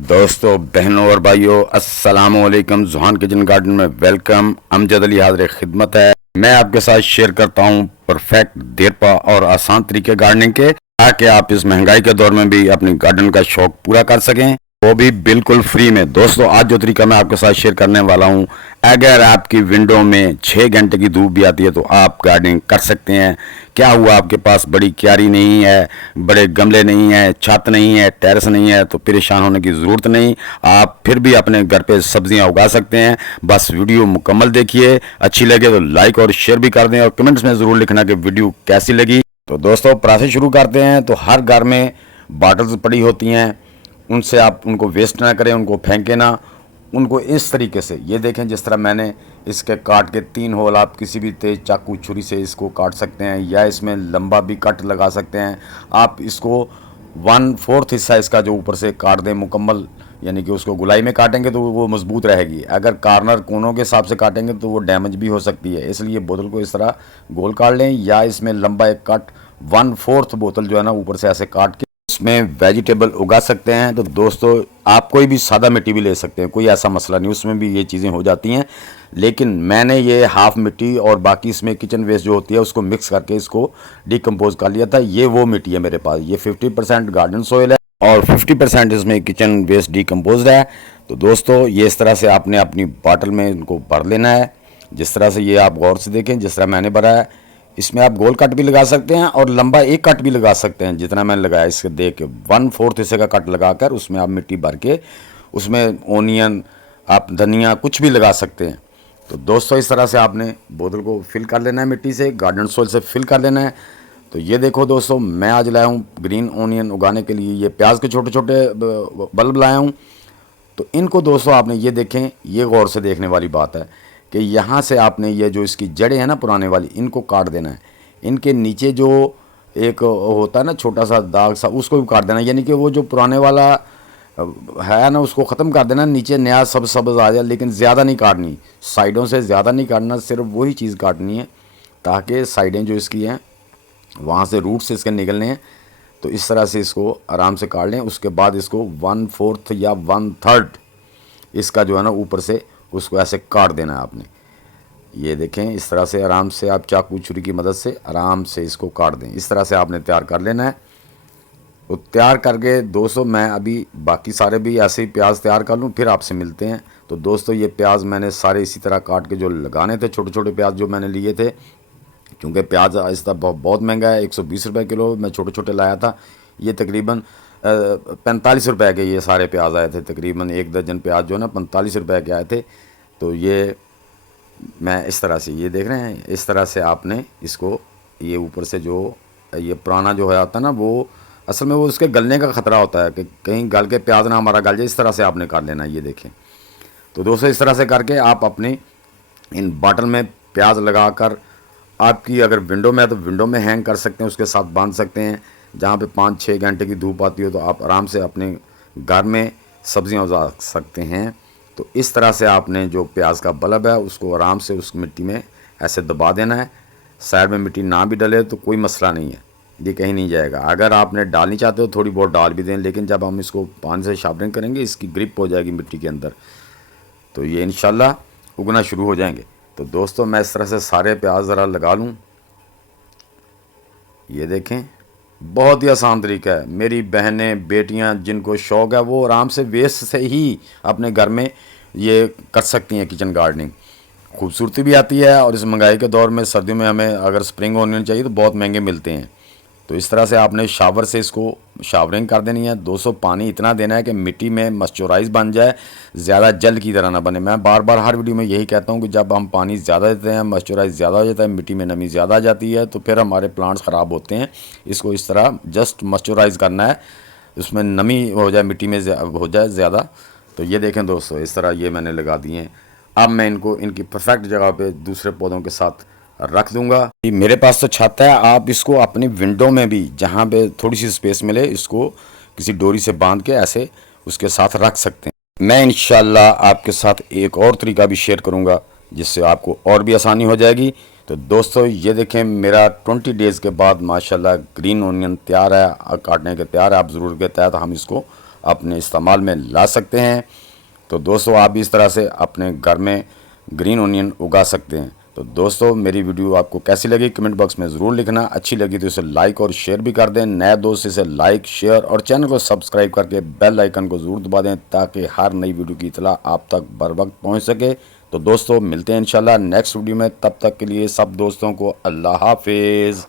दोस्तों, बहनों और भाइयों, अस्सलाम वालेकुम। जुहान किचन गार्डन में वेलकम। अमजद अली हाजिर खिदमत है। मैं आपके साथ शेयर करता हूं परफेक्ट, देरपा और आसान तरीके गार्डनिंग के, ताकि आप इस महंगाई के दौर में भी अपनी गार्डन का शौक पूरा कर सकें, वो भी बिल्कुल फ्री में। दोस्तों, आज जो तरीका मैं आपके साथ शेयर करने वाला हूं, अगर आपकी विंडो में 6 घंटे की धूप भी आती है तो आप गार्डनिंग कर सकते हैं। क्या हुआ, आपके पास बड़ी क्यारी नहीं है, बड़े गमले नहीं है, छत नहीं है, टेरेस नहीं है, तो परेशान होने की ज़रूरत नहीं। आप फिर भी अपने घर पे सब्जियां उगा सकते हैं। बस वीडियो मुकम्मल देखिए, अच्छी लगे तो लाइक और शेयर भी कर दें और कमेंट्स में ज़रूर लिखना कि वीडियो कैसी लगी। तो दोस्तों, प्रोसेस शुरू करते हैं। तो हर घर में बॉटल्स पड़ी होती हैं, उनसे आप उनको वेस्ट ना करें, उनको फेंकें ना। उनको इस तरीके से, ये देखें, जिस तरह मैंने इसके काट के 3 होल, आप किसी भी तेज़ चाकू छुरी से इसको काट सकते हैं, या इसमें लंबा भी कट लगा सकते हैं। आप इसको 1/4 हिस्सा इसका जो ऊपर से काट दें मुकम्मल, यानी कि उसको गुलाई में काटेंगे तो वो मजबूत रहेगी। अगर कार्नर कोनों के हिसाब से काटेंगे तो वो डैमेज भी हो सकती है। इसलिए बोतल को इस तरह गोल काट लें, या इसमें लंबा एक कट 1/4 बोतल जो है ना, ऊपर से ऐसे काट के उसमें वेजिटेबल उगा सकते हैं। तो दोस्तों, आप कोई भी सादा मिट्टी भी ले सकते हैं, कोई ऐसा मसला नहीं, उसमें भी ये चीज़ें हो जाती हैं। लेकिन मैंने ये हाफ मिट्टी और बाकी इसमें किचन वेस्ट जो होती है उसको मिक्स करके इसको डिकम्पोज कर लिया था। ये वो मिट्टी है मेरे पास। ये 50% गार्डन सोइल है और 50% इसमें किचन वेस्ट डिकम्पोज है। तो दोस्तों, ये इस तरह से आपने अपनी बॉटल में इनको भर लेना है। जिस तरह से ये आप गौर से देखें, जिस तरह मैंने भरा है, इसमें आप गोल कट भी लगा सकते हैं और लंबा एक कट भी लगा सकते हैं। जितना मैंने लगाया, इसके देख के 1/4 हिस्से का कट लगाकर उसमें आप मिट्टी भर के उसमें ओनियन, आप धनिया, कुछ भी लगा सकते हैं। तो दोस्तों, इस तरह से आपने बोतल को फिल कर लेना है, मिट्टी से, गार्डन सोइल से फिल कर लेना है। तो ये देखो दोस्तों, मैं आज लाया हूँ ग्रीन ओनियन उगाने के लिए। ये प्याज के छोटे छोटे बल्ब लाया हूँ। तो इनको दोस्तों, आपने ये देखें, ये गौर से देखने वाली बात है कि यहाँ से आपने ये जो इसकी जड़ें हैं ना पुराने वाली, इनको काट देना है। इनके नीचे जो एक होता है ना छोटा सा दाग सा, उसको भी काट देना है। यानी कि वो जो पुराने वाला है ना, उसको ख़त्म कर देना। नीचे नया सब सब्ज़ आ जाए, लेकिन ज़्यादा नहीं काटनी, साइडों से ज़्यादा नहीं काटना, सिर्फ वही चीज़ काटनी है, ताकि साइडें जो इसकी हैं वहाँ से रूट से इसके निकलने हैं। तो इस तरह से इसको आराम से काट लें। उसके बाद इसको 1/4 या 1/3 इसका जो है ना ऊपर से उसको ऐसे काट देना है आपने। ये देखें, इस तरह से आराम से आप चाकू छुरी की मदद से आराम से इसको काट दें। इस तरह से आपने तैयार कर लेना है। तो तैयार करके दोस्तों, मैं अभी बाकी सारे भी ऐसे ही प्याज तैयार कर लूँ, फिर आपसे मिलते हैं। तो दोस्तों, ये प्याज मैंने सारे इसी तरह काट के जो लगाने थे, छोटे छोटे प्याज जो मैंने लिए थे, क्योंकि प्याज इस तरह बहुत महंगा है, 120 रुपये किलो मैं छोटे छोटे लाया था। ये तकरीबन 45 रुपये के ये सारे प्याज आए थे। तकरीबन 1 दर्जन प्याज जो है ना 45 रुपये के आए थे। तो ये मैं इस तरह से, ये देख रहे हैं, इस तरह से आपने इसको, ये ऊपर से जो ये पुराना जो है आता है ना, वो असल में वो उसके गलने का ख़तरा होता है कि कहीं गल के प्याज ना हमारा गल जाए। इस तरह से आपने कर लेना है, ये देखें। तो दोस्तों, इस तरह से करके आप अपने इन बॉटल में प्याज लगाकर, आपकी अगर विंडो में है तो विंडो में हैंग कर सकते हैं, उसके साथ बांध सकते हैं। जहाँ पे 5-6 घंटे की धूप आती हो तो आप आराम से अपने घर में सब्जियां उगा सकते हैं। तो इस तरह से आपने जो प्याज का बल्ब है उसको आराम से उस मिट्टी में ऐसे दबा देना है। साइड में मिट्टी ना भी डले तो कोई मसला नहीं है, ये कहीं नहीं जाएगा। अगर आपने डालनी चाहते हो थोड़ी बहुत डाल भी दें, लेकिन जब हम इसको पानी से शार्पनिंग करेंगे, इसकी ग्रिप हो जाएगी मिट्टी के अंदर, तो ये इंशाल्लाह उगना शुरू हो जाएंगे। तो दोस्तों, मैं इस तरह से सारे प्याज ज़रा लगा लूँ। ये देखें, बहुत ही आसान तरीका है। मेरी बहनें, बेटियां जिनको शौक़ है, वो आराम से वेस्ट से ही अपने घर में ये कर सकती हैं किचन गार्डनिंग। खूबसूरती भी आती है, और इस महंगाई के दौर में सर्दियों में हमें अगर स्प्रिंग ओनियन चाहिए तो बहुत महंगे मिलते हैं। तो इस तरह से आपने शावर से इसको शावरिंग कर देनी है। 200 पानी इतना देना है कि मिट्टी में मॉइस्चराइज बन जाए, ज़्यादा जल की तरह ना बने। मैं बार बार हर वीडियो में यही कहता हूँ कि जब हम पानी ज़्यादा देते हैं, मॉइस्चराइज ज़्यादा हो जाता है, मिट्टी में नमी ज़्यादा आ जाती है, तो फिर हमारे प्लांट्स ख़राब होते हैं। इसको इस तरह जस्ट मॉइस्चराइज करना है, उसमें नमी हो जाए, मिट्टी में हो जाए ज़्यादा। तो ये देखें दोस्तों, इस तरह ये मैंने लगा दिए हैं। अब मैं इनको इनकी परफेक्ट जगह पे दूसरे पौधों के साथ रख दूंगा। मेरे पास तो छत है, आप इसको अपनी विंडो में भी, जहाँ पे थोड़ी सी स्पेस मिले, इसको किसी डोरी से बांध के ऐसे उसके साथ रख सकते हैं। मैं इंशाल्लाह आपके साथ एक और तरीका भी शेयर करूँगा, जिससे आपको और भी आसानी हो जाएगी। तो दोस्तों, ये देखें, मेरा 20 डेज़ के बाद माशाल्लाह ग्रीन ओनियन तैयार है, काटने के तैयार है। आप ज़रूरत के तहत हम इसको अपने इस्तेमाल में ला सकते हैं। तो दोस्तों आप भी इस तरह से अपने घर में ग्रीन ओनियन उगा सकते हैं। तो दोस्तों मेरी वीडियो आपको कैसी लगी कमेंट बॉक्स में ज़रूर लिखना। अच्छी लगी तो इसे लाइक और शेयर भी कर दें। नए दोस्त इसे लाइक शेयर और चैनल को सब्सक्राइब करके बेल आइकन को ज़रूर दबा दें ताकि हर नई वीडियो की इतला आप तक बर वक्त पहुँच सके। तो दोस्तों मिलते हैं इंशाल्लाह नेक्स्ट वीडियो में। तब तक के लिए सब दोस्तों को अल्लाह हाफिज़।